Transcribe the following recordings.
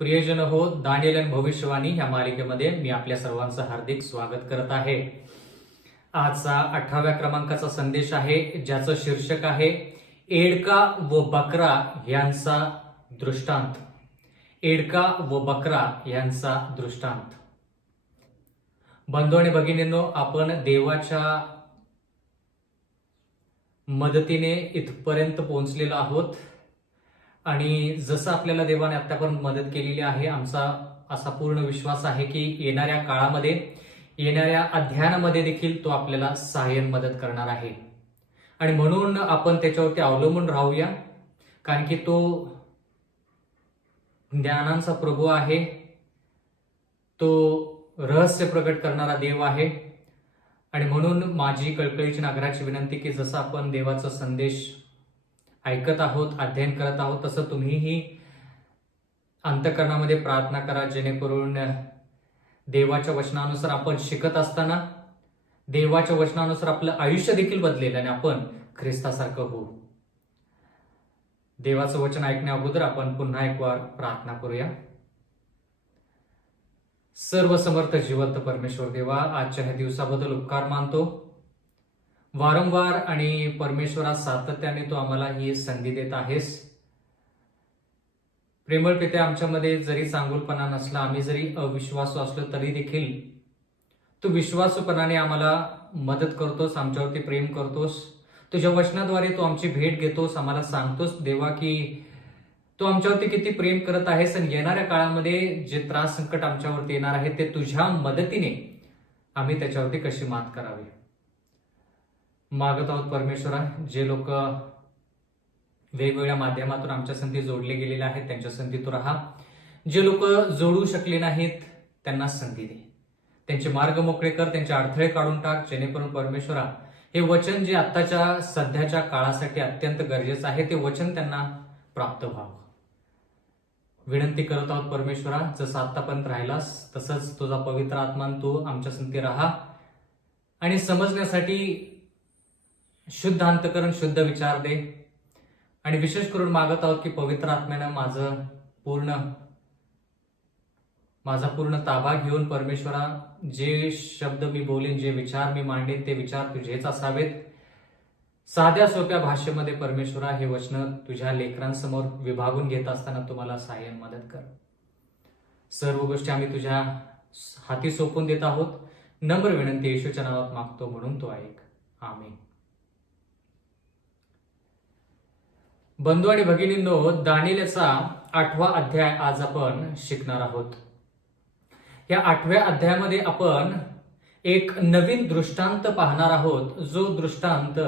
प्रियजन हो, दानिएल आणि भविष्यवाणी ह्या मालिकेमध्ये मी आपल्या सर्वांचं हार्दिक स्वागत करत आहे. आजचा 18व्या क्रमांकाचा संदेश आहे, ज्याचं शीर्षक आहे एडका व बकरा यांचा दृष्टांत. एडका व बकरा यांचा दृष्टांत. बंधू आणि भगिनींनो, आपण देवाच्या मदतीने इथपर्यंत पोहोचलेलो आहोत आणि जसं आपल्याला देवाने आतापर्यंत मदत केलेली आहे, आमचा असा पूर्ण विश्वास आहे की येणाऱ्या काळामध्ये, येणाऱ्या अध्यायामध्ये देखील तो आपल्याला सहाय्यन मदत करणार आहे. आणि म्हणून आपण त्याच्यावरती अवलंबून राहूया, कारण की तो ज्ञानांचा प्रभू आहे, तो रहस्य प्रकट करणारा देव आहे. आणि म्हणून माझी कळकळीची नागराची विनंती की जसं आपण देवाचा संदेश ऐकत आहोत, अध्ययन करत आहोत, तसं तुम्हीही अंतःकरणामध्ये प्रार्थना करा, जेणेकरून देवाच्या वचनानुसार आपण शिकत असताना देवाच्या वचनानुसार आपलं आयुष्य देखील बदलेल आणि आपण ख्रिस्तासारखं होऊ. देवाचं वचन ऐकण्या अगोदर आपण पुन्हा एक वार प्रार्थना करूया. सर्व समर्थ जिवंत परमेश्वर देवा, आजच्या ह्या दिवसाबद्दल उपकार मानतो. वारंवार आणि परमेश्वरा सातत्याने तू आम्हाला ही संधी देत आहेस. प्रेमळ पिते, आमच्यामध्ये जरी चांगुलपणा नसला, आम्ही जरी अविश्वासू असलो तरी देखील तू विश्वासूपणाने आम्हाला मदत करतोस, आमच्यावरती प्रेम करतोस. तुझ्या वचनाद्वारे तू आमची भेट घेतोस, आम्हाला सांगतोस देवा की तू आमच्यावरती किती प्रेम करत आहेस आणि येणाऱ्या काळामध्ये जे त्रास संकट आमच्यावरती येणार आहे ते तुझ्या मदतीने आम्ही त्याच्यावरती कशी मात करावी मागत आहोत. परमेश्वरा, जे लोक वेगवेगळ्या माध्यमातून आमच्या संधी जोडले गेलेले आहेत त्यांच्या संधी तू राहा. जे लोक जोडू शकले नाहीत त्यांना संधी दे, त्यांचे मार्ग मोकळे कर, त्यांचे अडथळे काढून टाक, जेणेकरून परमेश्वरा हे वचन जे आत्ताच्या सध्याच्या काळासाठी अत्यंत गरजेचं आहे ते वचन त्यांना प्राप्त व्हावं. विनंती करत आहोत परमेश्वरा, जसं आतापर्यंत राहिलास तसंच तुझा पवित्र आत्मा तू आमच्या संधी राहा आणि समजण्यासाठी शुद्ध अंतकरण, शुद्ध विचार दे. आणि विशेष करून मागत आहोत की पवित्र आत्म्यानं माझा पूर्ण ताबा घेऊन परमेश्वरा, जे शब्द मी बोलेन, जे विचार मी मांडेन ते विचार तुझेच असावेत. साध्या सोप्या भाषेमध्ये परमेश्वरा हे वचन तुझ्या लेकरांसमोर विभागून घेत असताना तुम्हाला सहाय्यन मदत कर. सर्व गोष्टी आम्ही तुझ्या हाती सोपवून देत आहोत. नम्र विनंती येशूच्या नावात मागतो, म्हणून तो ऐक. आमेन. बंधू आणि भगिनींनो, दानिएलचा 8वा अध्याय आज आपण शिकणार आहोत. या 8व्या अध्यायामध्ये आपण एक नवीन दृष्टांत पाहणार आहोत, जो दृष्टांत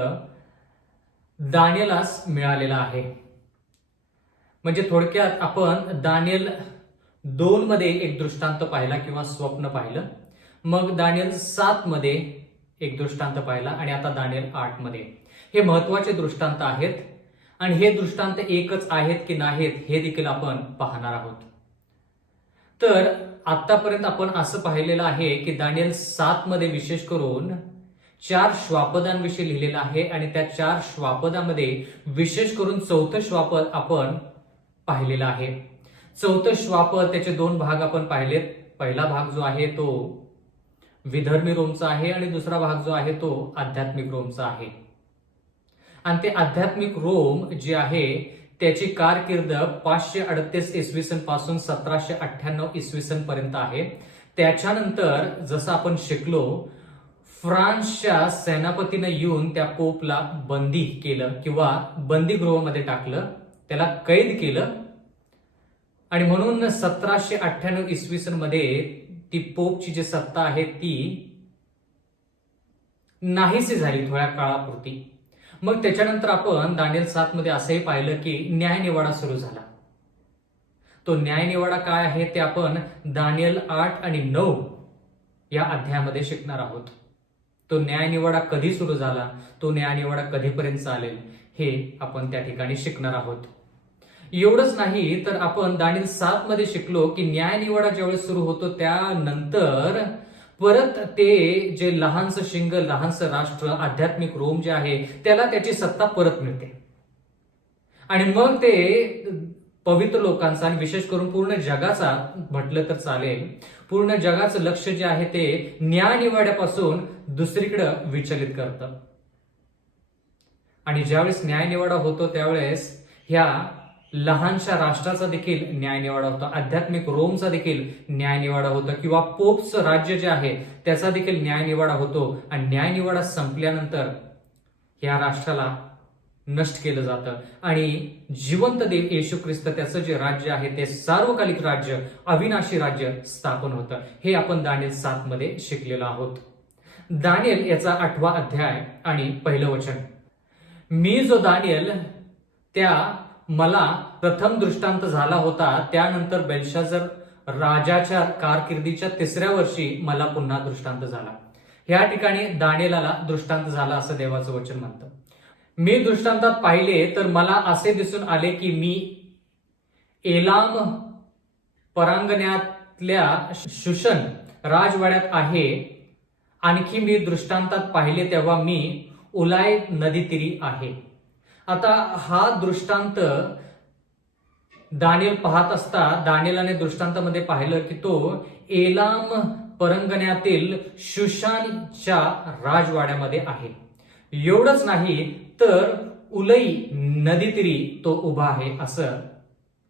दानिएलास मिळालेला आहे. म्हणजे थोडक्यात आपण दानिएल 2 मध्ये एक दृष्टांत पाहिला किंवा स्वप्न पाहिलं, मग दानिएल 7 मध्ये एक दृष्टांत पाहिला आणि आता दानिएल 8 मध्ये. हे महत्वाचे दृष्टांत आहेत आणि हे दृष्टांत एकच आहेत की नाहीत हे देखील आपण पाहणार आहोत. तर आतापर्यंत आपण असं पाहिलेलं आहे की दानिएल 7 मध्ये विशेष करून 4 श्वापदांविषयी लिहिलेलं आहे आणि त्या 4 श्वापदामध्ये विशेष करून 4थं श्वापद आपण पाहिलेलं आहे. 4थं श्वापद, त्याचे 2 भाग आपण पाहिलेत. पहिला भाग जो आहे तो विधर्मी रोमचा आहे आणि दुसरा भाग जो आहे तो आध्यात्मिक रोमचा आहे. आणि ते आध्यात्मिक रोम जे आहे त्याची कारकीर्द 538 इसवी सन पासून 1798 इसवी सन पर्यंत आहे. त्याच्यानंतर जसं आपण शिकलो, फ्रान्सच्या सेनापतीनं येऊन त्या पोपला बंदी केलं किंवा बंदीगृहामध्ये टाकलं, त्याला कैद केलं आणि म्हणून 1798 इसवी सन मध्ये ती पोपची जी सत्ता आहे ती नाहीशी झाली थोड्या काळापुरती. मग त्याच्यानंतर आपण दानिएल 7 मध्ये असंही पाहिलं की न्यायनिवाडा सुरू झाला. तो न्यायनिवाडा काय आहे ते आपण दानिएल 8 आणि 9 या अध्यायामध्ये शिकणार आहोत. तो न्यायनिवाडा कधी सुरू झाला, तो न्यायनिवाडा कधीपर्यंत चालेल हे आपण त्या ठिकाणी शिकणार आहोत. एवढंच नाही तर आपण दानिएल 7 मध्ये शिकलो की न्यायनिवाडा ज्यावेळेस सुरू होतो त्यानंतर परत ते जे लहानसं शिंग, लहानसं राष्ट्र आध्यात्मिक रोम जे आहे त्याला त्याची सत्ता परत मिळते आणि मग ते पवित्र लोकांचा आणि विशेष करून पूर्ण जगाचा म्हटलं तर चालेल, पूर्ण जगाचं लक्ष जे आहे ते न्यायनिवाड्यापासून दुसरीकडे विचलित करतं. आणि ज्यावेळेस न्यायनिवाडा होतो त्यावेळेस ह्या लहानशा राष्ट्राचा देखील न्यायनिवाडा होतो, आध्यात्मिक रोमचा देखील न्यायनिवाडा होतो, किंवा पोपचं राज्य जे आहे त्याचा देखील न्यायनिवाडा होतो. आणि न्यायनिवाडा संपल्यानंतर या राष्ट्राला नष्ट केलं जातं आणि जिवंत देव येशू ख्रिस्त त्याचं जे राज्य आहे ते सार्वकालिक राज्य, अविनाशी राज्य स्थापन होतं. हे आपण दानिएल 7 मध्ये शिकलेलो आहोत. दानिएल याचा 8वा अध्याय आणि 1 वचन. मी जो दानिएल त्या मला प्रथम दृष्टांत झाला होता, त्यानंतर बेल्शाझर राजाच्या कारकिर्दीच्या 3ऱ्या वर्षी मला पुन्हा दृष्टांत झाला. या ठिकाणी दानिएलाला दृष्टांत झाला असं देवाचं वचन म्हणतं. मी दृष्टांतात पाहिले तर मला असे दिसून आले की मी एलाम परांगणातल्या शुशन राजवाड्यात आहे. आणखी मी दृष्टांतात पाहिले तेव्हा मी उलाय नदीतीरी आहे. आता हा दृष्टांत दानिएल पाहत असता दानिएलाने दृष्टांतामध्ये पाहिलं की तो एलाम परंगणातील शुशानच्या राजवाड्यामध्ये आहे. एवढंच नाही तर उलई नदीतीरी तो उभा आहे असं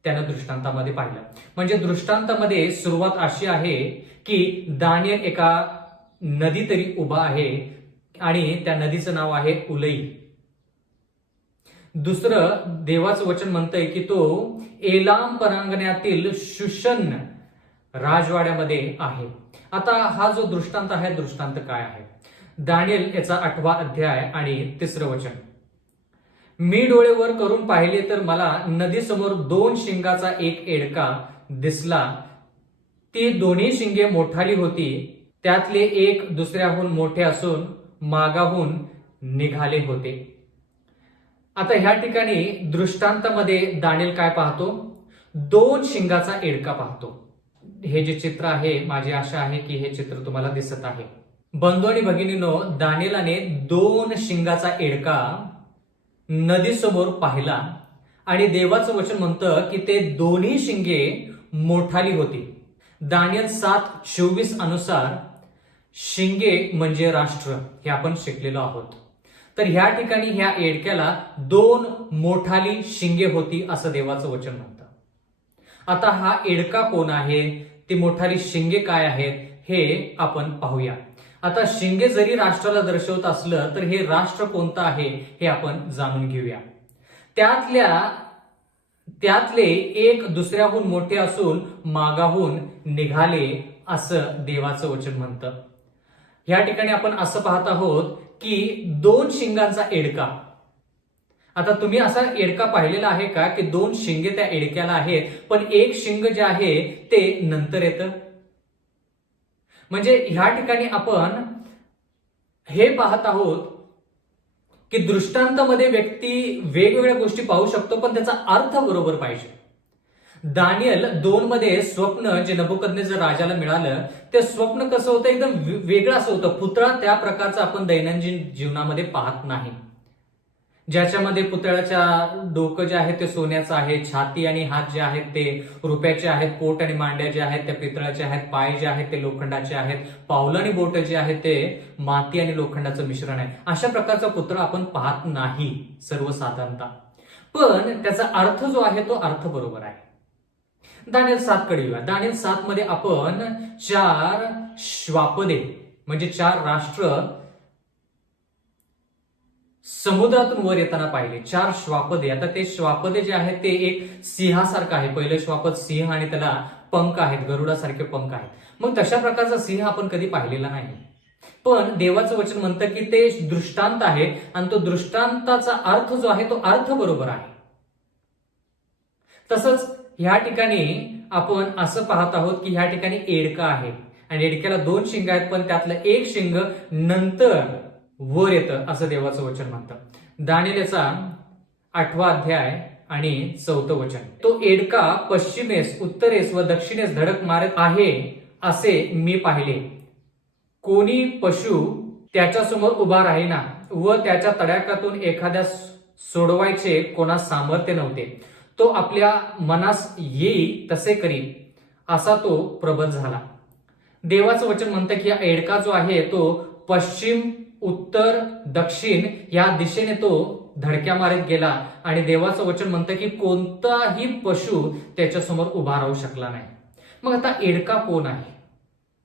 त्यानं दृष्टांतामध्ये पाहिलं. म्हणजे दृष्टांतामध्ये सुरुवात अशी आहे की दानिएल एका नदीतरी उभा आहे आणि त्या नदीचं नाव आहे उलई. दुसरं देवाचं वचन म्हणतंय की तो एलाम परांगणातील शुशन राजवाड्यामध्ये आहे. आता हा जो दृष्टांत आहे, दृष्टांत काय आहे? दानिएल याचा 8वा अध्याय आणि 3रं वचन. मी डोळे वर करून पाहिले तर मला नदीसमोर 2 शिंगाचा एक एडका दिसला. ती दोन्ही शिंगे मोठाली होती. त्यातले एक दुसऱ्याहून मोठे असून मागाहून निघाले होते. आता ह्या ठिकाणी दृष्टांतामध्ये दानिएल काय पाहतो? 2 शिंगाचा एडका पाहतो. हे जे चित्र आहे, माझी आशा आहे की हे चित्र तुम्हाला दिसत आहे. बंधू आणि भगिनींनो, दानिएलाने 2 शिंगाचा एडका नदीसमोर पाहिला आणि देवाचं वचन म्हणतं की ते दोन्ही शिंगे मोठाली होती. दानिएल 7:24 अनुसार शिंगे म्हणजे राष्ट्र, हे आपण शिकलेलो आहोत. तर ह्या ठिकाणी ह्या एडक्याला 2 मोठाली शिंगे होती असं देवाचं वचन म्हणतं. आता हा एडका कोण आहे, ती मोठाली शिंगे काय आहेत हे आपण पाहूया. आता शिंगे जरी राष्ट्राला दर्शवत असलं तर हे राष्ट्र कोणतं आहे हे आपण जाणून घेऊया. त्यातले एक दुसऱ्याहून मोठे असून मागाहून निघाले असं देवाचं वचन म्हणतं. या ठिकाणी आपण असं पाहत आहोत की 2 शिंगांचा एडका. आता तुम्ही असा एडका पाहिलेला आहे का की 2 शिंगे त्या एडक्याला आहेत, पण एक शिंग जे आहे ते नंतर येतं? म्हणजे ह्या ठिकाणी आपण हे पाहत आहोत की दृष्टांतामध्ये व्यक्ती वेगवेगळ्या गोष्टी पाहू शकतो, पण त्याचा अर्थ बरोबर पाहिजे. दानिएल 2 मध्ये स्वप्न जे नबुकदनेझर राजाला मिळालं, ते स्वप्न कसं होतं? एकदम वेगळं असं होतं. पुतळा त्या प्रकारचा आपण दैनंदिन जीवनामध्ये पाहत नाही, ज्याच्यामध्ये पुतळ्याच्या डोकं जे आहे ते सोन्याचं आहे, छाती आणि हात जे आहेत ते रुपयाचे आहेत, पोट आणि मांड्या जे आहेत त्या पितळाचे आहेत, पाय जे आहेत ते लोखंडाचे आहेत, पावलं आणि बोट जे आहेत ते माती आणि लोखंडाचं मिश्रण आहे. अशा प्रकारचा पुतळा आपण पाहत नाही सर्वसाधारणतः, पण त्याचा अर्थ जो आहे तो अर्थ बरोबर आहे. दानिएल 7 कडे येऊया. दानिएल 7 मध्ये आपण 4 श्वापदे म्हणजे 4 राष्ट्र समुद्रातून वर येताना पाहिले. 4 श्वापदे. आता ते श्वापदे जे आहेत ते एक सिंहासारखं आहे. पहिलं श्वापद सिंह आणि त्याला पंख आहेत, गरुडासारखे पंख आहेत. मग तशा प्रकारचा सिंह आपण कधी पाहिलेला नाही, पण देवाचं वचन म्हणतं की ते दृष्टांत आहे आणि तो दृष्टांताचा अर्थ जो आहे तो अर्थ बरोबर आहे. तसंच ह्या ठिकाणी आपण असं पाहत आहोत की ह्या ठिकाणी एडका आहे आणि एडक्याला 2 शिंग आहेत, पण त्यातलं एक शिंग नंतर वर येतं असं देवाचं वचन म्हणतं. दानिएल याचा 8वा अध्याय आणि 4थं वचन. तो एडका पश्चिमेस, उत्तरेस व दक्षिणेस धडक मारत आहे असे मी पाहिले. कोणी पशु त्याच्यासमोर उभा राहीना व त्याच्या तडाख्यातून एखाद्या सोडवायचे कोणास सामर्थ्य नव्हते. तो आपल्या मनास येई तसे करी, असा तो प्रबल झाला. देवाचं वचन म्हणतं की एडका जो आहे तो पश्चिम, उत्तर, दक्षिण या दिशेने तो धडक्या मारत गेला आणि देवाचं वचन म्हणतं की कोणताही पशु त्याच्यासमोर उभा राहू शकला नाही. मग आता एडका कोण आहे?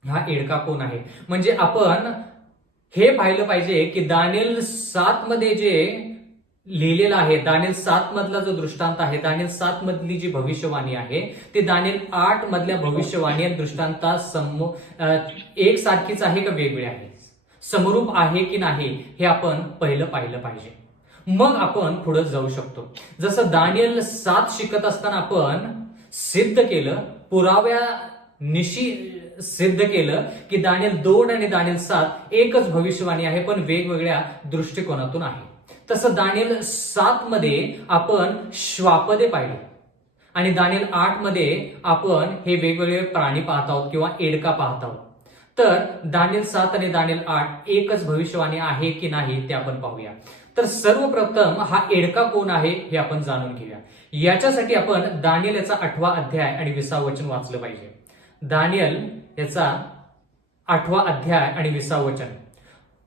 हा एडका कोण आहे म्हणजे आपण हे पाहिलं पाहिजे की दानिएल 7 मध्ये जे लिहिलेलं आहे, दानिएल 7 मधला जो दृष्टांत आहे, दानिएल 7 मधली जी भविष्यवाणी आहे ती दानिएल 8 मधल्या भविष्यवाणी आणि दृष्टांता एकसारखीच आहे का वेगळी आहे, समरूप आहे की नाही हे आपण पाहिलं पाहिजे. मग आपण पुढे जाऊ शकतो. जसं दानिएल 7 शिकत असताना आपण सिद्ध केलं, पुराव्यानिशी सिद्ध केलं की दानिएल 2 आणि दानिएल 7 एकच भविष्यवाणी आहे पण वेगवेगळ्या दृष्टिकोनातून आहे. तसं दानिएल 7 मध्ये आपण श्वापदे पाहिले आणि दानिएल 8 मध्ये आपण हे वेगवेगळे प्राणी पाहत आहोत किंवा एडका पाहत आहोत. तर दानिएल 7 आणि दानिएल 8 एकच भविष्यवाणी आहे की नाही ते आपण पाहूया. तर सर्वप्रथम हा एडका कोण आहे हे आपण जाणून घेऊया. याच्यासाठी आपण दानिएल याचा 8वा अध्याय आणि 20वा वचन वाचलं पाहिजे. दानिएल याचा 8वा अध्याय आणि 20वा वचन.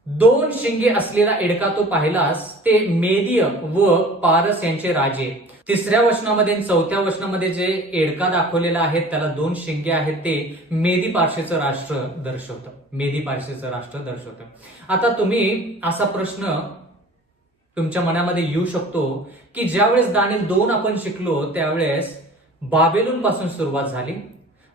2 शिंगे असलेला एडका तो पाहिलास, ते मेदिय व पारस यांचे राजे. 3ऱ्या वचनामध्ये 4थ्या वचनामध्ये जे एडका दाखवलेला आहे त्याला 2 शिंगे आहेत, ते मेदी पार्शीचं राष्ट्र दर्शवतं. मेदी पार्शीचं राष्ट्र दर्शवतं. आता तुम्ही असा प्रश्न तुमच्या मनामध्ये येऊ शकतो की ज्यावेळेस दानिएल 2 आपण शिकलो त्यावेळेस बाबेलोन पासून सुरुवात झाली,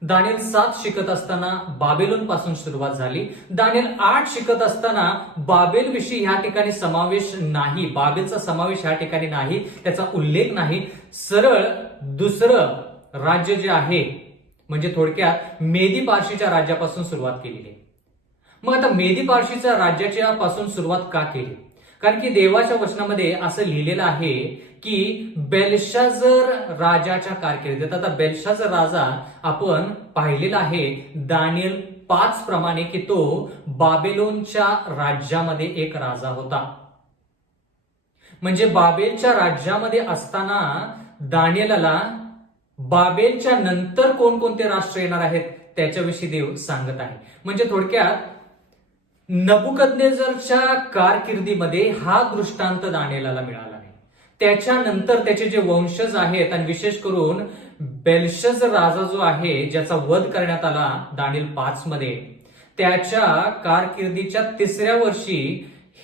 दानिएल 7 शिकत असताना बाबेलोन पासून सुरुवात झाली, दानिएल 8 शिकत असताना बाबेल विषयी ह्या ठिकाणी समावेश नाही, बाबेलचा समावेश ह्या ठिकाणी नाही, त्याचा उल्लेख नाही. सरळ दुसरं राज्य जे आहे म्हणजे थोडक्यात मेदी पार्शीच्या राज्यापासून सुरुवात केलेली. मग आता मेदी पार्शीच्या राज्याच्या पासून सुरुवात का केली? कारण की देवाच्या वचनामध्ये असं लिहिलेलं आहे की बेलशाझर राजाच्या कारकिर्दीत. आता बेलशाझर राजा आपण पाहिलेला आहे दानिएल 5 प्रमाणे की तो बाबेलोनच्या राज्यामध्ये एक राजा होता. म्हणजे बाबेलच्या राज्यामध्ये असताना दानिएलला बाबेलच्या नंतर कोणकोणते राष्ट्र येणार आहेत त्याच्याविषयी देव सांगत आहे. म्हणजे थोडक्यात नबुकदनेझरच्या कारकिर्दीमध्ये हा दृष्टांत दानिएलला मिळाला नाही. त्याच्यानंतर त्याचे जे वंशज आहेत आणि विशेष करून बेलशाझर राजा जो आहे ज्याचा वध करण्यात आला दानिएल 5 मध्ये, त्याच्या कारकिर्दीच्या 3ऱ्या वर्षी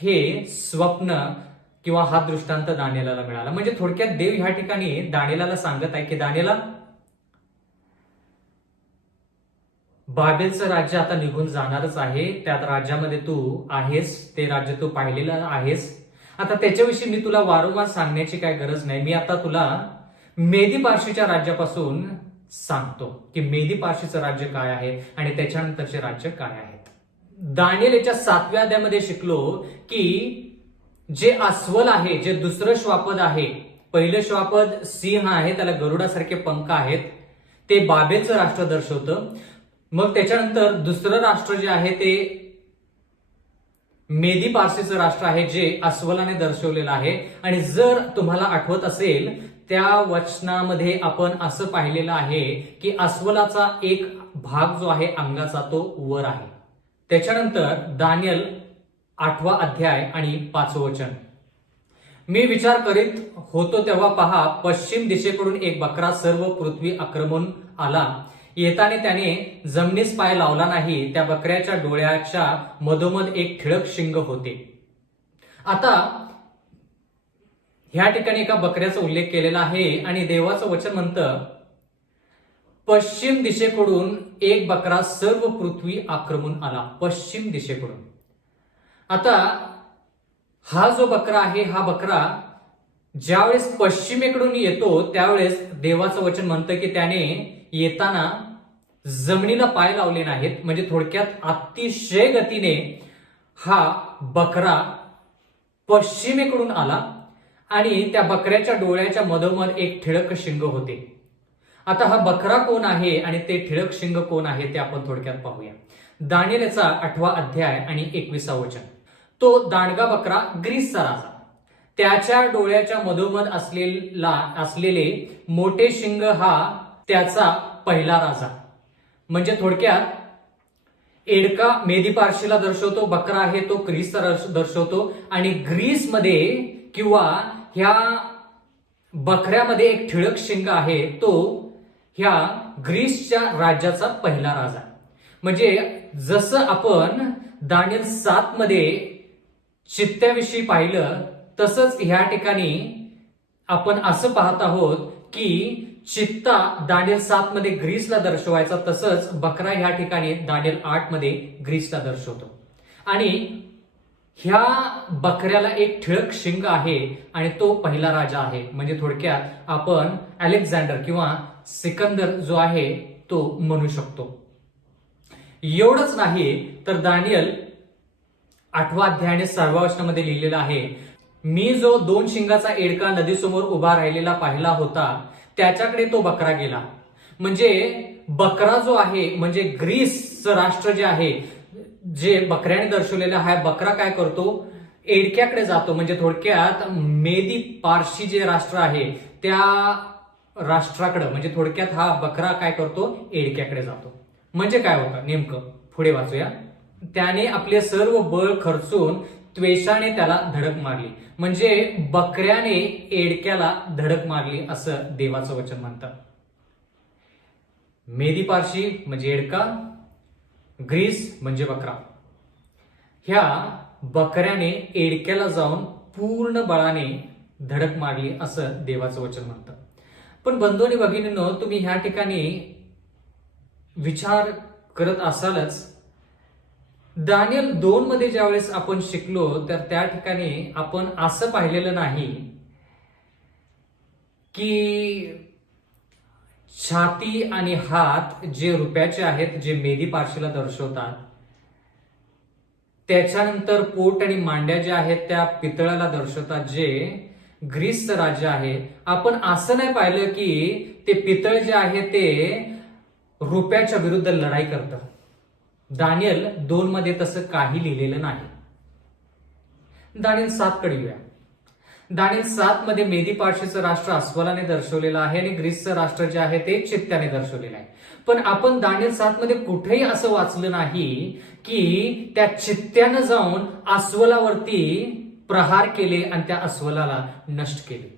हे स्वप्न किंवा हा दृष्टांत दानिएलला मिळाला. म्हणजे थोडक्यात देव ह्या ठिकाणी दानिएलला सांगत आहे की दानिएला, बाबेलचं राज्य आता निघून जाणारच आहे, त्या राज्यामध्ये तू आहेस, ते राज्य तू पाहिलेलं आहेस. आता त्याच्याविषयी मी तुला वारंवार सांगण्याची काय गरज नाही. मी आता तुला मेदी पार्शीच्या राज्यापासून सांगतो की मेदी पार्शीचं राज्य काय आहे आणि त्याच्यानंतरचे राज्य काय आहेत. दानिएल याच्या 7व्या अध्यायामध्ये शिकलो की जे अस्वल आहे, जे दुसरं श्वापद आहे, पहिलं श्वापद सिंह आहे, त्याला गरुडासारखे पंख आहेत, ते बाबेलचं राष्ट्र दर्शवतं. मग त्याच्यानंतर दुसरं राष्ट्र जे आहे ते मेदी पार्सीचं राष्ट्र आहे जे अस्वलाने दर्शवलेलं आहे. आणि जर तुम्हाला आठवत असेल त्या वचनामध्ये आपण असं पाहिलेलं आहे की अस्वलाचा एक भाग जो आहे अंगाचा तो वर आहे. त्याच्यानंतर दानिएल 8वा अध्याय आणि 5वं वचन. मी विचार करीत होतो तेव्हा पहा, पश्चिम दिशेकडून एक बकरा सर्व पृथ्वी आक्रमून आला. येताना त्याने जमिनीस पाय लावला नाही. त्या बकऱ्याच्या डोळ्याच्या मधोमध एक ठिळक शिंग होते. आता ह्या ठिकाणी एका बकऱ्याचा उल्लेख केलेला आहे आणि देवाचं वचन म्हणतं पश्चिम दिशेकडून एक बकरा सर्व पृथ्वी आक्रमून आला. पश्चिम दिशेकडून. आता हा जो बकरा आहे हा बकरा ज्यावेळेस पश्चिमेकडून येतो त्यावेळेस देवाचं वचन म्हणतं की त्याने येताना जमिनीला पाय लावले नाहीत. म्हणजे थोडक्यात अतिशय गतीने हा बकरा पश्चिमेकडून आला आणि त्या बकऱ्याच्या डोळ्याच्या मधोमध एक ठिळक शिंग होते. आता हा बकरा कोण आहे आणि ते ठिळक शिंग कोण आहे ते आपण थोडक्यात पाहूया. दानिएल याचा 8वा अध्याय आणि 21वा वचन. तो दांडगा बकरा ग्रीसचा राजा. त्याच्या डोळ्याच्या मधोमध असलेले मोठे शिंग हा त्याचा पहिला राजा. म्हणजे थोडक्यात एडका मेदीपार्शीला दर्शवतो, बकरा आहे तो ग्रीसचा दर्शवतो, आणि ग्रीसमध्ये किंवा ह्या बकऱ्यामध्ये एक ठिळक शिंग आहे तो ह्या ग्रीसच्या राज्याचा पहिला राजा. म्हणजे जसं आपण दानिएल 7 मध्ये चित्त्याविषयी पाहिलं तसंच ह्या ठिकाणी आपण असं पाहत आहोत की चित्ता दानिएल 7 मध्ये ग्रीसला दर्शवायचा, तसंच बकरा ह्या ठिकाणी दानिएल 8 मध्ये ग्रीसला दर्शवतो. आणि ह्या बकऱ्याला एक ठिळक शिंग आहे आणि तो पहिला राजा आहे. म्हणजे थोडक्यात आपण अलेक्झांडर किंवा सिकंदर जो आहे तो म्हणू शकतो. एवढंच नाही तर दानिएल 8व्या अध्यायाने 6व्या वचनामध्ये लिहिलेलं आहे, मी जो 2 शिंगाचा एडका नदीसमोर उभा राहिलेला पाहिला होता त्याच्याकडे तो बकरा गेला. म्हणजे बकरा जो आहे म्हणजे ग्रीसचं राष्ट्र जे आहे, जे बकऱ्याने दर्शवलेलं आहे, बकरा काय करतो, एडक्याकडे जातो. म्हणजे थोडक्यात मेदी पारशी जे राष्ट्र आहे त्या राष्ट्राकडे, म्हणजे थोडक्यात हा बकरा काय करतो, एडक्याकडे जातो. म्हणजे काय होतं नेमकं, पुढे वाचूया. त्याने आपले सर्व बळ खर्चून त्वेषाने त्याला धडक मारली. म्हणजे बकऱ्याने एडक्याला धडक मारली असं देवाचं वचन म्हणतं. मेदी पारशी म्हणजे एडका, ग्रीस म्हणजे बकरा. ह्या बकऱ्याने एडक्याला जाऊन पूर्ण बळाने धडक मारली असं देवाचं वचन म्हणतं. पण बंधू आणि भगिनींनो, तुम्ही ह्या ठिकाणी विचार करत असालच, दानिएल 2 मध्ये ज्यावेळेस आपण शिकलो तर त्या ठिकाणी आपण असं पाहिलेलं नाही की छाती आणि हात जे रुपयाचे आहेत, जे मेदी पारशीला दर्शवतात, त्याच्यानंतर पोट आणि मांड्या ज्या आहेत त्या पितळाला दर्शवतात, जे ग्रीसचं राज्य आहे. आपण असं नाही पाहिलं की ते पितळ जे आहे ते रुपयाच्या विरुद्ध लढाई करतं. दानिएल 2 मध्ये तसं काही लिहिलेलं नाही. दानिएल 7 कडे येऊया. दानिएल 7 मध्ये मेदी पारशीचं राष्ट्र अस्वलाने दर्शवलेलं आहे आणि ग्रीसचं राष्ट्र जे आहे ते चित्त्याने दर्शवलेलं आहे. पण आपण दानिएल 7 मध्ये कुठेही असं वाचलं नाही की त्या चित्त्यानं जाऊन अस्वलावरती प्रहार केले आणि त्या अस्वलाला नष्ट केले.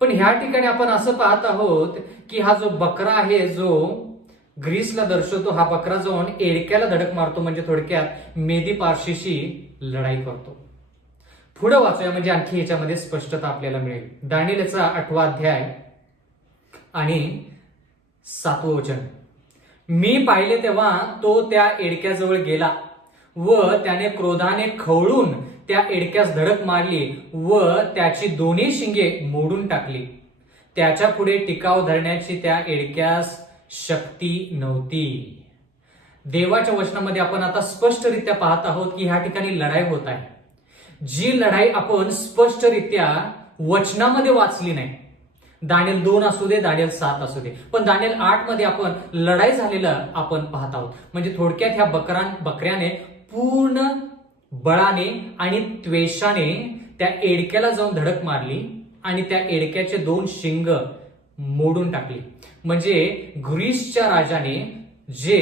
पण ह्या ठिकाणी आपण असं पाहत आहोत की हा जो बकरा आहे जो ग्रीसला दर्शवतो, हा बकरा जाऊन एडक्याला धडक मारतो. म्हणजे थोडक्यात मेदी पारशीशी लढाई करतो. पुढे वाचूया म्हणजे आणखी याच्यामध्ये स्पष्टता आपल्याला मिळेल. दानिएलचा 8वा अध्याय आणि 7वं वचन, मी पाहिले तेव्हा तो त्या एडक्याजवळ गेला व त्याने क्रोधाने खवळून त्या एडक्यास धडक मारली व त्याची दोन्ही शिंगे मोडून टाकली. त्याच्या पुढे टिकाव धरण्याची त्या एडक्यास शक्ती नव्हती. देवाच्या वचनामध्ये आपण आता स्पष्टरित्या पाहत आहोत की ह्या ठिकाणी लढाई होत आहे. जी लढाई आपण स्पष्टरित्या वचनामध्ये वाचली नाही. दानिएल 2 असू दे, दानिएल 7 असू दे, पण दानिएल 8 मध्ये आपण लढाई झालेलं आपण पाहत आहोत. म्हणजे थोडक्यात ह्या बकऱ्याने पूर्ण बळाने आणि त्वेषाने त्या एडक्याला जाऊन धडक मारली आणि त्या एडक्याचे 2 शिंग मोडून टाकली. म्हणजे ग्रीसच्या राजाने जे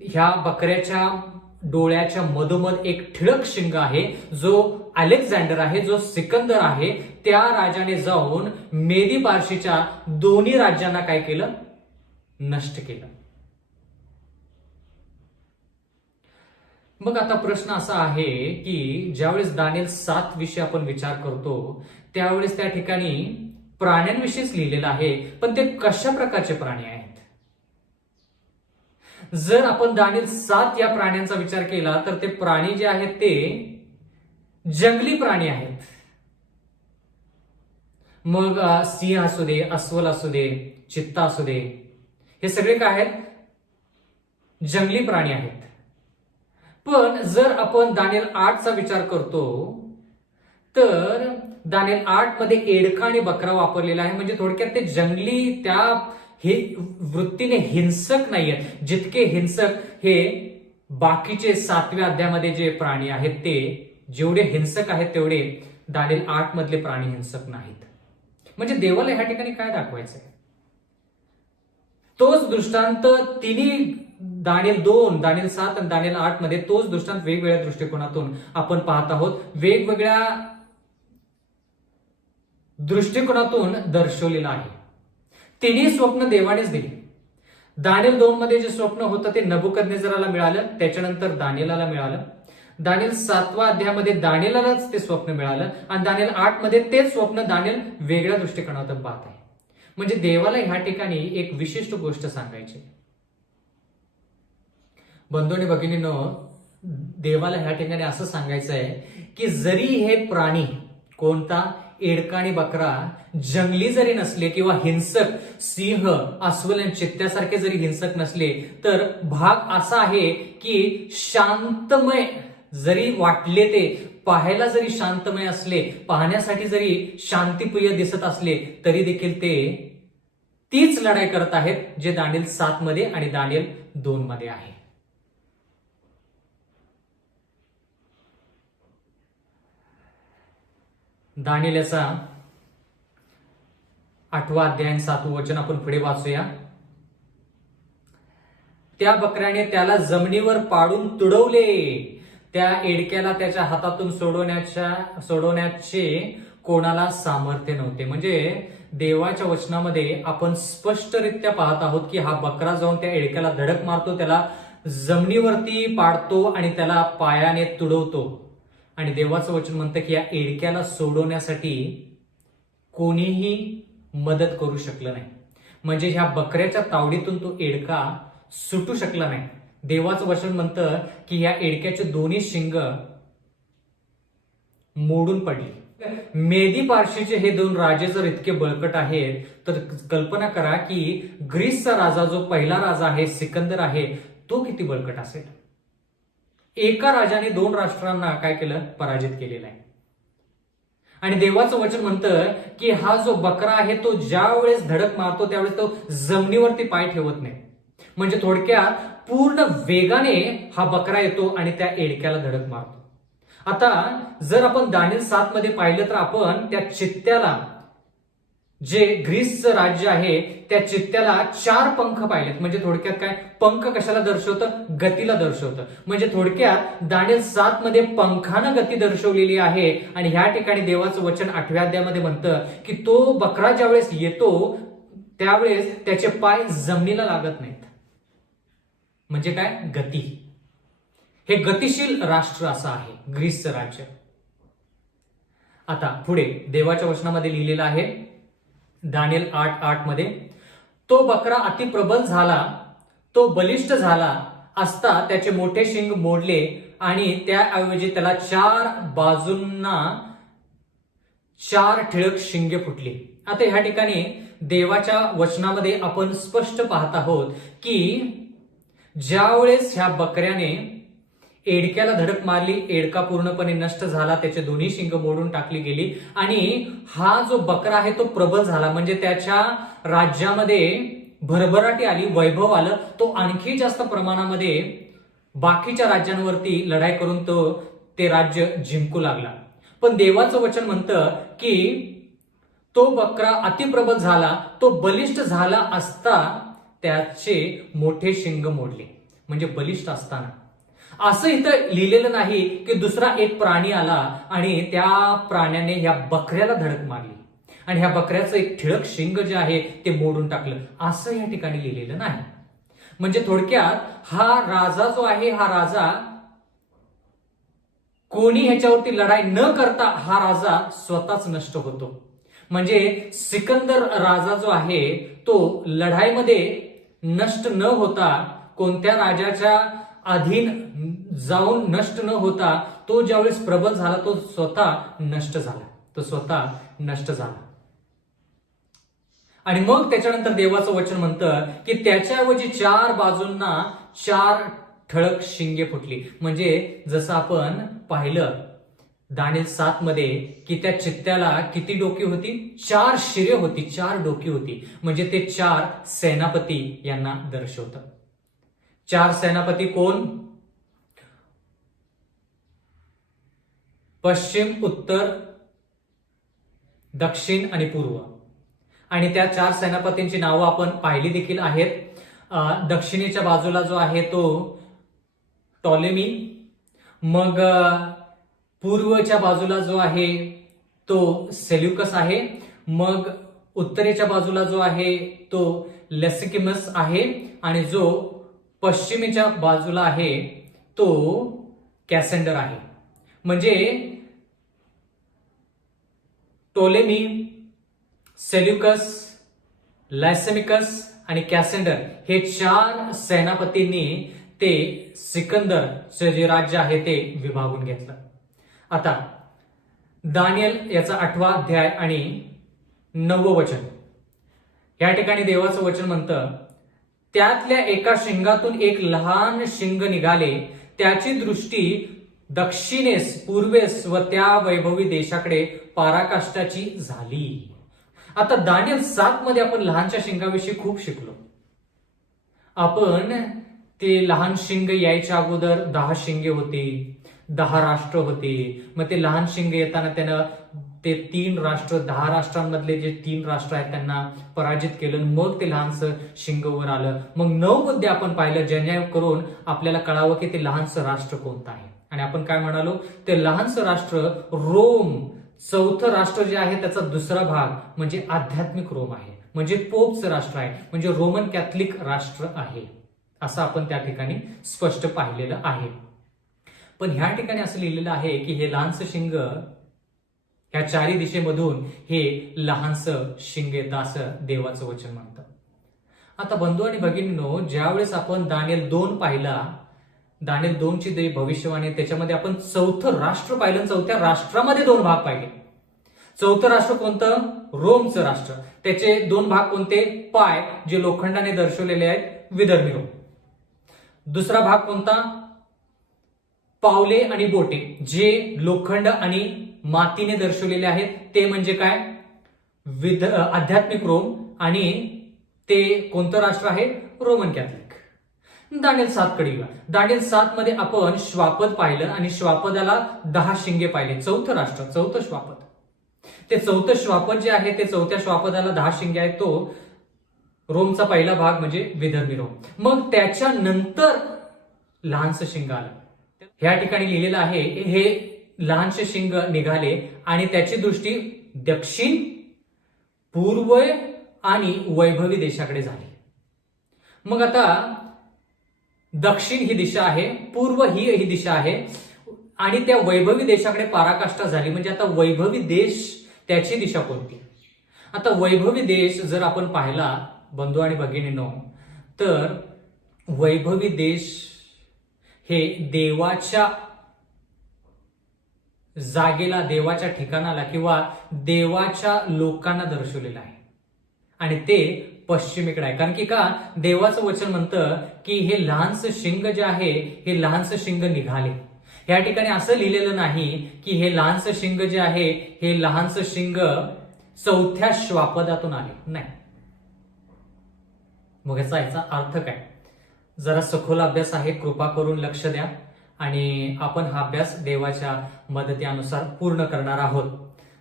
ह्या बकऱ्याच्या डोळ्याच्या मधोमध एक ठिळक शिंग आहे, जो अलेक्झांडर आहे, जो सिकंदर आहे, त्या राजाने जाऊन मेदी पारशीच्या दोन्ही राज्यांना काय केलं, नष्ट केलं. मग आता प्रश्न असा आहे की ज्यावेळेस दानिएल 7 विषयी आपण विचार करतो त्यावेळेस त्या ठिकाणी प्राण्यांविषयीच लिहिलेलं आहे, पण ते कशा प्रकारचे प्राणी आहेत. जर आपण दानिएल 7 या प्राण्यांचा विचार केला तर ते प्राणी जे आहेत ते जंगली प्राणी आहेत. मग सिंह असू दे, अस्वल असू दे, चित्ता असू दे, हे सगळे काय आहेत, जंगली प्राणी आहेत. पण जर आपण दानिएल 8चा विचार करतो तर दानिएल 8 मध्ये एडका आणि बकरा वापरलेला आहे. म्हणजे थोडक्यात ते जंगली त्या हे वृत्तीने हिंसक नाहीयेत. जितके हिंसक हे बाकीचे 7व्या अध्यायामध्ये जे प्राणी आहेत ते जेवढे हिंसक आहेत तेवढे दानिएल 8 मधले प्राणी हिंसक नाहीत. म्हणजे देवाला ह्या ठिकाणी काय दाखवायचंय? तोच दृष्टांत तिन्ही दानिएल 2, दानिएल 7 आणि दानिएल 8 मध्ये तोच दृष्टांत वेगवेगळ्या दृष्टिकोनातून आपण पाहत आहोत, वेगवेगळ्या दृष्टिकोनातून दर्शवलेला आहे. तिन्ही स्वप्न देवानेच दिली. दानिएल 2 मध्ये जे स्वप्न होतं ते नबुकदनेझराला मिळालं, त्याच्यानंतर दानिएलाला मिळालं. दानिएल 7व्या अध्यायामध्ये दानिएलालाच ते स्वप्न मिळालं आणि दानिएल 8 मध्ये तेच स्वप्न दानिएल वेगळ्या दृष्टिकोनातून पाहत आहे. म्हणजे देवाला ह्या ठिकाणी एक विशिष्ट गोष्ट सांगायची. बंधूंनी भगिनींनो, देवाला ह्या ठिकाणी असं सांगायचं आहे की जरी हे प्राणी, कोणता, एडका आणि बकरा जंगली जरी नसले किंवा हिंसक सिंह, अस्वल आणि चित्त्यासारखे जरी हिंसक नसले, तर भाग असा आहे की शांतमय जरी वाटले, ते पाहायला जरी शांतमय असले, पाहण्यासाठी जरी शांतिप्रिय दिसत असले, तरी देखील ते तीच लढाई करत आहेत जे दानिएल 7 मध्ये आणि दानिएल 2 मध्ये आहे. दानिएल याचा 8वा अध्याय 7वं वचन आपण पुढे वाचूया. त्या बकऱ्याने त्याला जमिनीवर पाडून तुडवले, त्या एडक्याला त्याच्या हातातून सोडवण्याचे कोणाला सामर्थ्य नव्हते. म्हणजे देवाच्या वचनामध्ये आपण स्पष्टरित्या पाहत आहोत की हा बकरा जाऊन त्या एडक्याला धडक मारतो, त्याला जमिनीवरती पाडतो आणि त्याला पायाने तुडवतो. आणि देवाचं वचन म्हणतं की या एडक्याला सोडवण्यासाठी कोणीही मदत करू शकलं नाही. म्हणजे ह्या बकऱ्याच्या तावडीतून तो एडका सुटू शकला नाही. देवाचं वचन म्हणतं की या एडक्याचे दोन्ही शिंग मोडून पडली. मेदी पारशीचे हे 2 राजे जर इतके बळकट आहेत, तर कल्पना करा की ग्रीसचा राजा, जो पहिला राजा आहे, सिकंदर आहे, तो किती बळकट असेल. एका राजाने 2 राष्ट्रांना काय केलं? पराजित केलेलं आहे. आणि देवाचं वचन म्हणतं की हा जो बकरा आहे तो ज्या वेळेस धडक मारतो त्यावेळेस तो जमिनीवरती पाय ठेवत नाही. म्हणजे थोडक्यात पूर्ण वेगाने हा बकरा येतो आणि त्या एडक्याला धडक मारतो. आता जर आपण दानिएल 7 मध्ये पाहिलं तर आपण त्या चित्त्याला, जे ग्रीसचं राज्य आहे, त्या चित्त्याला 4 पंख पाहिलेत. म्हणजे थोडक्यात काय, पंख कशाला दर्शवतं? गतीला दर्शवतं. म्हणजे थोडक्यात दानिएल 7 मध्ये पंखानं गती दर्शवलेली आहे. आणि ह्या ठिकाणी देवाचं वचन 8व्या अध्यायामध्ये म्हणतं की तो बकरा ज्यावेळेस येतो त्यावेळेस त्याचे पाय जमिनीला लागत नाहीत. म्हणजे काय? गती. हे गतिशील राष्ट्र असं आहे ग्रीसचं राज्य. आता पुढे देवाच्या वचनामध्ये लिहिलेलं आहे दानिएल 8:8 मध्ये, तो बकरा अतिप्रबल झाला, तो बलिष्ठ झाला असता त्याचे मोठे शिंग मोडले आणि त्याऐवजी त्याला 4 बाजूंना 4 ठिळक शिंगे फुटली. आता ह्या ठिकाणी देवाच्या वचनामध्ये आपण स्पष्ट पाहत आहोत की ज्यावेळेस ह्या बकऱ्याने एडक्याला धडक मारली, एडका पूर्णपणे नष्ट झाला, त्याचे दोन्ही शिंग मोडून टाकली गेली आणि हा जो बकरा आहे तो प्रबल झाला. म्हणजे त्याच्या राज्यामध्ये भरभराटी आली, वैभव आलं, तो आणखी जास्त प्रमाणामध्ये बाकीच्या राज्यांवरती लढाई करून ते राज्य जिंकू लागला. पण देवाचं वचन म्हणतं की तो बकरा अतिप्रबल झाला, तो बलिष्ठ झाला असता त्याचे मोठे शिंग मोडले. म्हणजे बलिष्ठ असताना. असं इथं लिहिलेलं नाही की दुसरा एक प्राणी आला आणि त्या प्राण्याने ह्या बकऱ्याला धडक मारली आणि ह्या बकऱ्याचं एक ठिळक शिंग जे आहे ते मोडून टाकलं, असं या ठिकाणी लिहिलेलं नाही. म्हणजे थोडक्यात हा राजा जो आहे, हा राजा कोणी ह्याच्यावरती लढाई न करता हा राजा स्वतःच नष्ट होतो. म्हणजे सिकंदर राजा जो आहे तो लढाईमध्ये नष्ट न होता, कोणत्या राजाच्या अधीन जाऊन नष्ट न होता, तो ज्यावेळेस प्रबल झाला तो स्वतः नष्ट झाला. आणि मग त्याच्यानंतर देवाचं वचन म्हणतं की त्याच्याऐवजी 4 बाजूंना 4 ठळक शिंगे फुटली. म्हणजे जसं आपण पाहिलं दानिएल 7 मध्ये की त्या चित्त्याला किती डोकी होती? 4 शिरे होती, 4 डोकी होती. म्हणजे ते 4 सेनापती यांना दर्शवतं. 4 सेनापती कोण? पश्चिम, उत्तर, दक्षिण आणि पूर्व. आणि त्या 4 सेनापतींची नावं आपण पाहिली देखील आहेत. दक्षिणेच्या बाजूला जो आहे तो टॉलेमी, मग पूर्वच्या बाजूला जो आहे तो सेल्युकस आहे, मग उत्तरेच्या बाजूला जो आहे तो लेसिकिमस आहे, आणि जो पश्चिमेच्या बाजूला आहे तो कॅसेंडर आहे. म्हणजे टोलेमी, सेल्युकस, लायसेमिकस आणि कॅसेंडर हे 4 सेनापतींनी ते सिकंदरचे जे राज्य आहे ते विभागून घेतलं. आता दानियल याचा 8वा अध्याय आणि 9वं वचन, या ठिकाणी देवाचं वचन म्हणतं, त्यातल्या एका शिंगातून एक लहान शिंग निघाले, त्याची दृष्टी दक्षिणेस, पूर्वेस व त्या वैभवी देशाकडे पराकाष्ठाची झाली. आता दानियल 7 मध्ये आपण लहानच्या शिंगाविषयी खूप शिकलो. आपण ते लहान शिंग यायच्या अगोदर 10 शिंगे होती, 10 राष्ट्र होती. मग ते लहान शिंग येताना त्यानं ते 3 राष्ट्र, 10 राष्ट्रांमधले जे 3 राष्ट्र आहेत त्यांना पराजित केलं. मग ते लहानसं शिंग वर आलं. मग 9 मध्ये आपण पाहिलं, जेणेकरून आपल्याला कळावं की ते लहानसं राष्ट्र कोणतं आहे. आणि आपण काय म्हणालो, ते लहानसं राष्ट्र रोम, 4थं राष्ट्र जे आहे त्याचा दुसरा भाग म्हणजे आध्यात्मिक रोम आहे, म्हणजे पोपचं राष्ट्र आहे, म्हणजे रोमन कॅथलिक राष्ट्र आहे, असं आपण त्या ठिकाणी स्पष्ट पाहिलेलं आहे. पण ह्या ठिकाणी असं लिहिलेलं आहे की हे लहानसं शिंग, ह्या 4 दिशेमधून हे लहानसं शिंग येतं असं देवाचं वचन म्हणतं. आता बंधू आणि भगिनींनो, ज्यावेळेस आपण दानियल 2 पाहिला, दानियल 2 ची भविष्यवाणी, त्याच्यामध्ये आपण 4थं राष्ट्र पाहिलं. 4थ्या राष्ट्रामध्ये 2 भाग पाहिले. 4थं राष्ट्र कोणतं? रोमचं राष्ट्र. त्याचे 2 भाग कोणते? पाय, जे लोखंडाने दर्शवलेले आहेत, विधर्मी रोम. दुसरा भाग कोणता? पावले आणि बोटे, जे लोखंड आणि मातीने दर्शवलेले आहेत, ते म्हणजे काय? आध्यात्मिक रोम. आणि ते कोणतं राष्ट्र आहे? Roman Catholic. दानियल 7 कडे येऊया. दानियल 7 मध्ये आपण श्वापद पाहिलं आणि श्वापदाला 10 शिंगे पाहिले. 4थं राष्ट्र, 4थं श्वापद. ते 4थं श्वापद जे आहे ते 4थ्या श्वापदाला 10 शिंगे आहेत. तो रोमचा पहिला भाग म्हणजे विधर्मी रोम. मग त्याच्यानंतर लहानसं शिंग आलं. ह्या ठिकाणी लिहिलेलं आहे, हे लहानसे शिंग निघाले आणि त्याची दृष्टी दक्षिण, पूर्व आणि वैभवी देशाकडे झाली. मग आता दक्षिण ही दिशा आहे, पूर्व ही दिशा आहे, आणि त्या वैभवी देशाकडे पराकाष्ठा झाली. म्हणजे आता वैभवी देश, त्याची दिशा कोणती? आता वैभवी देश जर आपण पाहिला बंधू आणि भगिनींनो, तर वैभवी देश हे देवाच्या जागेला, देवाच्या ठिकाणाला किंवा देवाच्या लोकांना दर्शवलेलं आहे. आणि ते पश्चिमेकडे आहे. कारण की का? देवाचं वचन म्हणतं की हे लहानसं शिंग जे आहे, हे लहानसं शिंग निघाले. या ठिकाणी असं लिहिलेलं नाही की हे लहानसं शिंग जे आहे, हे लहानसं शिंग 4थ्या श्वापदातून आले, नाही. मग याचा अर्थ काय? जरा सखोल अभ्यास आहे, कृपा करून लक्ष द्या, आणि आपण हा अभ्यास देवाच्या मदतीनुसार पूर्ण करणार आहोत.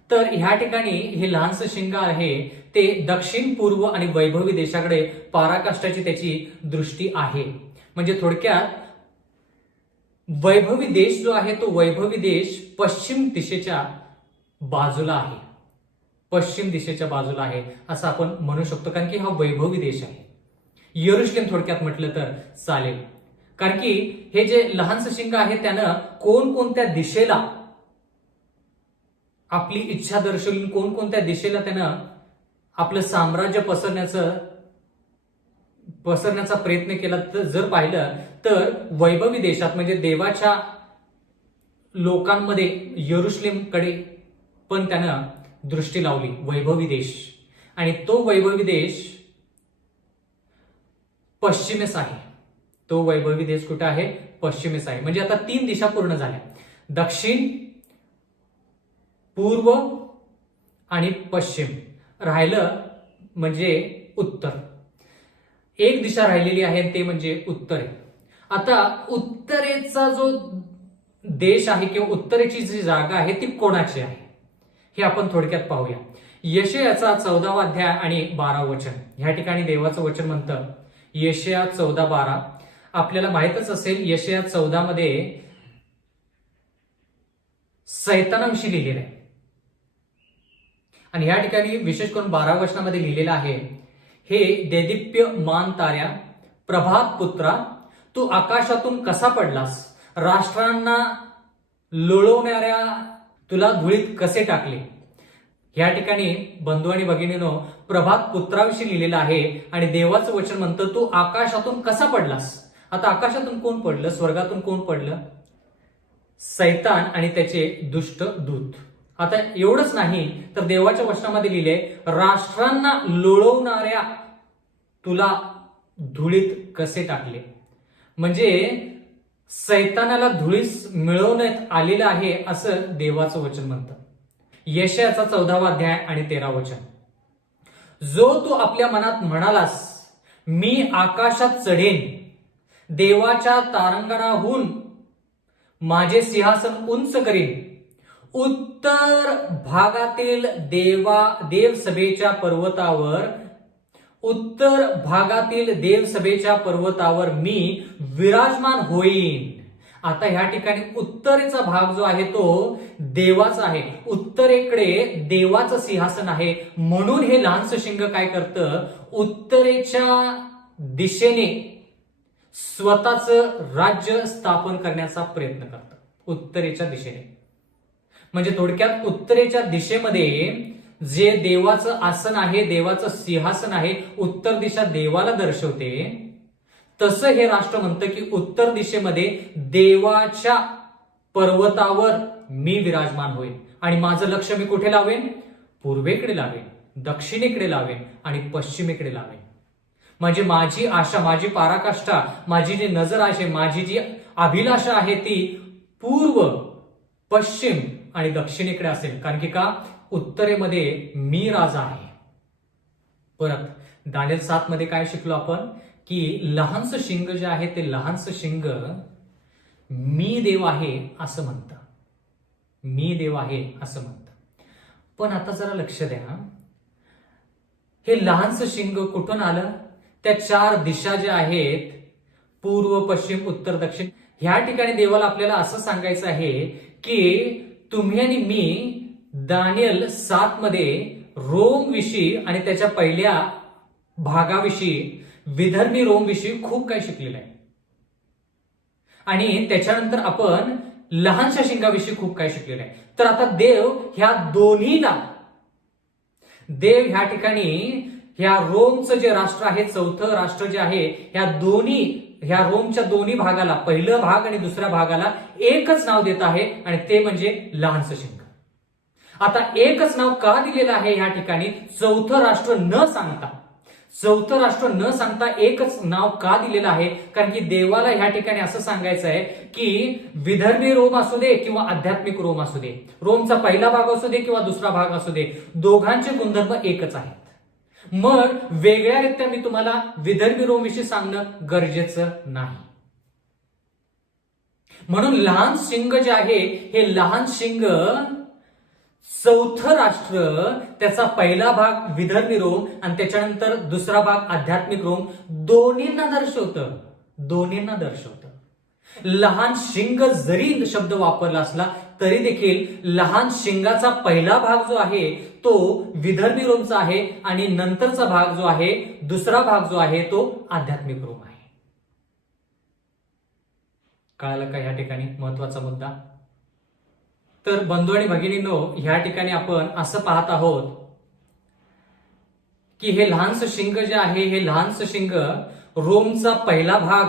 तर ह्या ठिकाणी हे लहानसं शिंग आहे ते दक्षिण, पूर्व आणि वैभवी देशाकडे पराकाष्ठाची त्याची दृष्टी आहे. म्हणजे थोडक्यात वैभवी देश जो आहे तो वैभवी देश पश्चिम दिशेच्या बाजूला आहे, पश्चिम दिशेच्या बाजूला आहे असं आपण म्हणू शकतो. कारण की हा वैभवी देश आहे. यरुशलेम थोडक्यात म्हटलं तर चालेल. कारण की हे जे लहानसं शिंग आहे त्यानं कोणकोणत्या दिशेला आपली इच्छा दर्शवली, कोणकोणत्या दिशेला त्यानं आपलं साम्राज्य पसरण्याचा प्रयत्न केला, तर जर पाहिलं तर वैभवी देशात म्हणजे देवाच्या लोकांमध्ये यरुशलेमकडे पण त्यानं दृष्टी लावली, वैभवी देश. आणि तो वैभवी देश पश्चिमेस आहे. तो वैभवी देश कुठे आहे? पश्चिमेस आहे. म्हणजे आता 3 दिशा पूर्ण झाल्या, दक्षिण, पूर्व आणि पश्चिम. राहिलं म्हणजे उत्तर. एक दिशा राहिलेली आहे ते म्हणजे उत्तर आहे. आता उत्तरेचा जो देश आहे किंवा उत्तरेची जी जागा आहे ती कोणाची आहे हे आपण थोडक्यात पाहूया. यशयाचा 14वा अध्याय आणि 12 वचन. ह्या ठिकाणी देवाचं वचन म्हणतं, यशया 14:12. आपल्याला माहितच असेल यशया 14 मध्ये सैतानाविषयी लिहिलेलं आहे आणि ह्या ठिकाणी विशेष करून 12 वचनामध्ये लिहिलेलं आहे, हे देदीप्यमान ताऱ्या, प्रभात पुत्रा, तू आकाशातून कसा पडलास, राष्ट्रांना लोळवणाऱ्या तुला धुळीत कसे टाकले. या ठिकाणी बंधू आणि भगिनीनो प्रभात पुत्राविषयी लिहिलेलं आहे आणि देवाचं वचन म्हणतं तू आकाशातून कसा पडलास. आता आकाशातून कोण पडलं, स्वर्गातून कोण पडलं, सैतान आणि त्याचे दुष्ट दूत. आता एवढंच नाही तर देवाच्या वचनामध्ये लिहिले, राष्ट्रांना लोळवणाऱ्या तुला धुळीत कसे टाकले. म्हणजे सैतानाला धुळीस मिळवण्यात आलेलं आहे असं देवाचं वचन म्हणतं. यशयाचा 14वा अध्याय आणि 13 वचन. जो तू आपल्या मनात म्हणालास, मी आकाशात चढेन, देवाच्या तारांगणाहून माझे सिंहासन उंच करीन, उत्तर भागातील देवसभेच्या पर्वतावर मी विराजमान होईन. आता ह्या ठिकाणी उत्तरेचा भाग जो आहे तो देवाचा आहे, उत्तरेकडे देवाचं सिंहासन आहे. म्हणून हे लहानसं शिंग काय करतं, उत्तरेच्या दिशेने स्वतःचं राज्य स्थापन करण्याचा प्रयत्न करतं. उत्तरेच्या दिशेने म्हणजे थोडक्यात उत्तरेच्या दिशेमध्ये जे देवाचं आसन आहे, देवाचं सिंहासन आहे, उत्तर दिशा देवाला दर्शवते. तसं हे राष्ट्र म्हणतं की उत्तर दिशेमध्ये देवाच्या पर्वतावर मी विराजमान होईल आणि माझं लक्ष मी कुठे लावेन, पूर्वेकडे लावेन, दक्षिणेकडे लावेन आणि पश्चिमेकडे लावेन. म्हणजे माझी आशा, माझी पराकाष्ठा, माझी जी नजर आहे, माझी जी अभिलाषा आहे ती पूर्व, पश्चिम आणि दक्षिणेकडे असेल. कारण की का, उत्तरेमध्ये मी राजा आहे. परत दानिएल 7 मध्ये काय शिकलो आपण की लहानसं शिंग जे आहे ते लहानसं शिंग मी देव आहे असं म्हणतं, मी देव आहे असं म्हणतं. पण आता जरा लक्ष द्या, हे लहानसं शिंग कुठून आलं, त्या 4 दिशा ज्या आहेत पूर्व, पश्चिम, उत्तर, दक्षिण, ह्या ठिकाणी देवाला आपल्याला असं सांगायचं आहे की तुम्ही आणि मी दानिएल 7 मध्ये रोम विषयी आणि त्याच्या पहिल्या भागाविषयी, विधर्मी रोम विषयी खूप काही शिकलेलं आहे आणि त्याच्यानंतर आपण लहानशा शिंगाविषयी खूप काही शिकलेलं आहे. तर आता देव ह्या दोन्हीला, देव ह्या ठिकाणी ह्या रोमचं जे राष्ट्र आहे, चौथं राष्ट्र जे आहे, ह्या रोमच्या दोन्ही भागाला, पहिलं भाग आणि दुसऱ्या भागाला एकच नाव देत आहे आणि ते म्हणजे लहानसं शिंग. आता एकच नाव का दिलेलं आहे ह्या ठिकाणी, चौथं राष्ट्र न सांगता एकच नाव का दिलेलं आहे, कारण की देवाला ह्या ठिकाणी असं सांगायचं आहे की विधर्मी रोम असू दे किंवा आध्यात्मिक रोम असू दे, रोमचा पहिला भाग असू दे किंवा दुसरा भाग असू दे, दोघांचे गुणधर्म एकच आहेत. मग वेगळ्यारित्या मी तुम्हाला विधर्मी रोम विषयी सांगणं गरजेचं नाही. म्हणून लहान शिंग जे आहे, हे लहान शिंग चौथं राष्ट्र, त्याचा पहिला भाग विधर्मी रोम आणि त्याच्यानंतर दुसरा भाग आध्यात्मिक रोम, दोन्हींना दर्शवतं. लहान शिंग जरी शब्द वापरला असला तरी देखील लहान शिंगाचा पहिला भाग जो आहे तो विधर्मी रोमचा आहे आणि नंतरचा भाग जो आहे, दुसरा भाग जो आहे तो आध्यात्मिक रोम आहे. कळालं का ह्या ठिकाणी महत्वाचा मुद्दा. तर बंधू आणि भगिनींनो, ह्या ठिकाणी आपण असं पाहत आहोत की हे लहानसं शिंग जे आहे, हे लहानसं शिंग रोमचा पहिला भाग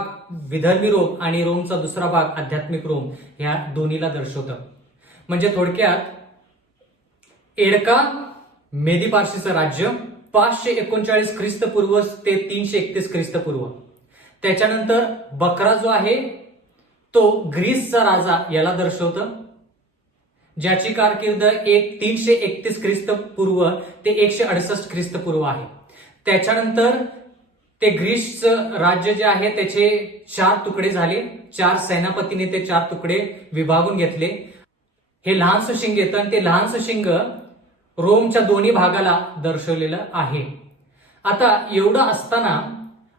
विधर्मी रोम आणि रोमचा दुसरा भाग आध्यात्मिक रोम ह्या दोन्हीला दर्शवतं. म्हणजे थोडक्यात एडका मेदी पारशीचं राज्य 539 ख्रिस्तपूर्व ते 331 ख्रिस्तपूर्व, त्याच्यानंतर बकरा जो आहे तो ग्रीसचा राजा याला दर्शवतं, ज्याची कारकीर्द 331 ख्रिस्तपूर्व ते 168 ख्रिस्तपूर्व आहे. त्याच्यानंतर ते ग्रीसचं राज्य जे आहे त्याचे 4 तुकडे झाले. 4 सेनापतीने ते 4 तुकडे विभागून घेतले. हे लहानसं शिंग येतं आणि ते लहानसं शिंग रोमच्या दोन्ही भागाला दर्शवलेलं आहे. आता एवढं असताना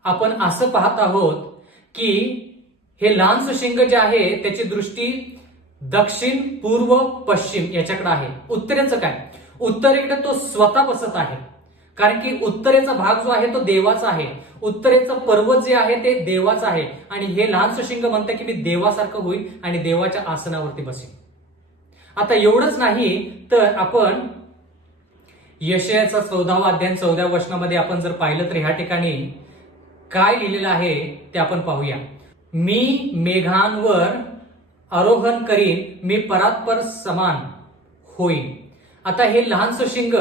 आपण असं पाहत आहोत की हे लहानसं शिंग जे आहे त्याची दृष्टी दक्षिण, पूर्व, पश्चिम याच्याकडे आहे. उत्तरेचं काय? उत्तरेकडे तो स्वतः बसत आहे, कारण की उत्तरेचा भाग जो आहे तो देवाचा आहे. उत्तरेचं पर्वत जे आहे ते देवाचं आहे आणि हे लहानसं शिंग म्हणतं की मी देवासारखं होईल आणि देवाच्या आसनावरती बसेन. आता एवढंच नाही तर आपण यशायाचा 14वा अध्याय 14व्या वचनामध्ये आपण जर पाहिलं तर ह्या ठिकाणी काय लिहिलेलं आहे ते आपण पाहूया. मी मेघांवर आरोहण करीन, मी परात्पर समान होईल. आता हे लहानसं शिंग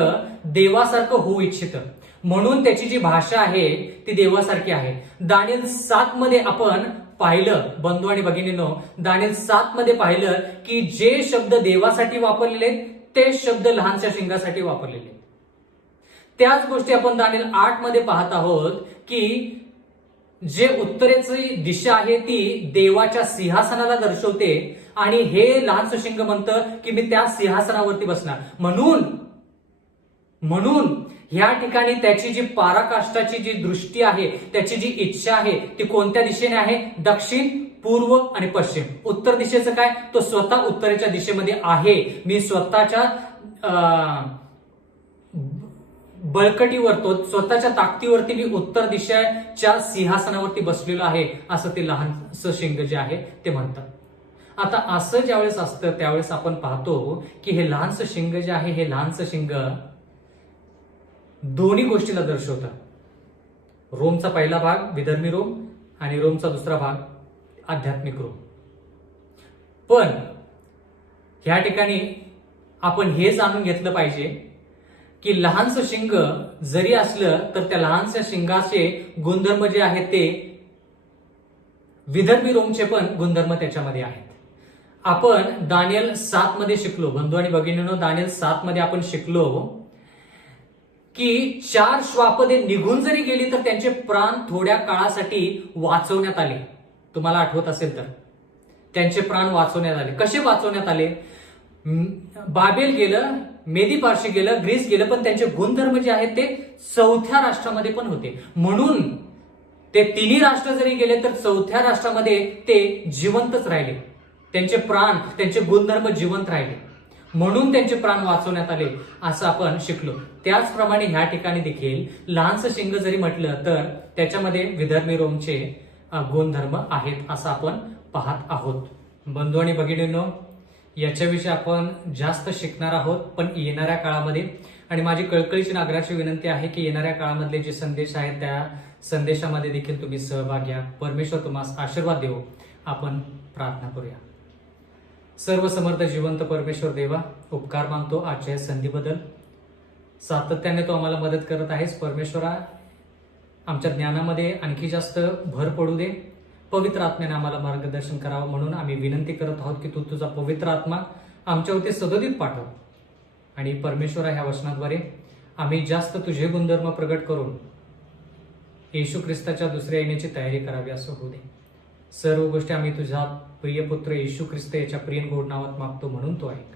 देवासारखं होऊ इच्छितं, म्हणून त्याची जी भाषा आहे ती देवासारखी आहे. दानिएल 7 मध्ये आपण पाहिलं बंधू आणि भगिनींनो, दानिएल 7 मध्ये पाहिलं की जे शब्द देवासाठी वापरलेले ते शब्द लहानशा शिंगासाठी वापरलेले. त्याच गोष्टी आपण दानिएल 8 मध्ये पाहत आहोत की जे उत्तरेची दिशा आहे ती देवाच्या सिंहासनाला दर्शवते आणि हे लहानसं शिंग म्हणतं की मी त्या सिंहासनावरती बसणार. म्हणून ह्या ठिकाणी त्याची जी पराकाष्ठाची जी दृष्टी आहे, त्याची जी इच्छा आहे ती कोणत्या दिशेने आहे? दक्षिण, पूर्व आणि पश्चिम. उत्तर दिशेचं काय? तो स्वतः उत्तरेच्या दिशेमध्ये आहे. मी स्वतःच्या बळकटीवर, तो स्वतःच्या ताकदीवरती मी उत्तर दिशेच्या सिंहासनावरती बसलेलो आहे, असं ते लहानसं शिंग जे आहे ते म्हणतात. आता असं ज्यावेळेस असतं त्यावेळेस आपण पाहतो की हे लहानसं शिंग जे आहे, हे लहानसं शिंग दोन्ही गोष्टीला दर्शवतं. रोमचा पहिला भाग विधर्मी रोम आणि रोमचा दुसरा भाग आध्यात्मिक रोम. पण ह्या ठिकाणी आपण हे जाणून घेतलं पाहिजे की लहानसं शिंग जरी असलं तर त्या लहानशा शिंगाचे गुणधर्म जे आहेत ते विधर्मी रोमचे पण गुणधर्म त्याच्यामध्ये आहेत. आपण दानिएल 7 मध्ये शिकलो बंधू आणि भगिनींनो, दानिएल 7 मध्ये आपण शिकलो की 4 श्वापदे निघून जरी गेली तर त्यांचे प्राण थोड्या काळासाठी वाचवण्यात आले. तुम्हाला आठवत असेल तर त्यांचे प्राण वाचवण्यात आले. कसे वाचवण्यात आले? बाबेल गेलं, मेदी पार्शी गेलं, ग्रीस गेलं, पण त्यांचे गुणधर्म जे आहेत ते 4थ्या राष्ट्रामध्ये पण होते. म्हणून ते तिन्ही राष्ट्र जरी गेले तर 4थ्या राष्ट्रामध्ये ते जिवंतच राहिले. त्यांचे प्राण, त्यांचे गुणधर्म जिवंत राहिले, म्हणून त्यांचे प्राण वाचवण्यात आले असं आपण शिकलो. त्याचप्रमाणे ह्या ठिकाणी देखील लहानसं शिंग जरी म्हटलं तर त्याच्यामध्ये विधर्मी रोमचे गुणधर्म आहेत असं आपण पाहत आहोत. बंधू आणि भगिनींनो, याच्याविषयी आपण जास्त शिकणार आहोत पण येणाऱ्या काळामध्ये. आणि माझी कळकळीची नागराची विनंती आहे की येणाऱ्या काळामधले जे संदेश आहेत त्या संदेशामध्ये देखील तुम्ही सहभाग घ्या. परमेश्वर तुम्हाला आशीर्वाद देवो. आपण प्रार्थना करूया. सर्व समर्थ जिवंत परमेश्वर देवा, उपकार मानतो आजच्या या संधीबद्दल. सातत्याने तो आम्हाला मदत करत आहेस परमेश्वरा. आमच्या ज्ञानामध्ये आणखी जास्त भर पडू दे. पवित्र आत्म्याने आम्हाला मार्गदर्शन करावं म्हणून आम्ही विनंती करत आहोत की तू तुझा पवित्र आत्मा आमच्यावरती सदोदित पाठव. आणि परमेश्वरा, ह्या वचनाद्वारे आम्ही जास्त तुझे गुणधर्म प्रगट करून येशू ख्रिस्ताच्या दुसऱ्या येण्याची तयारी करावी असं होऊ दे. सर्व गोष्टी आम्ही तुझा प्रिय पुत्र येशू ख्रिस्त याच्या प्रिय गोड नावात मागतो म्हणून तो ऐक.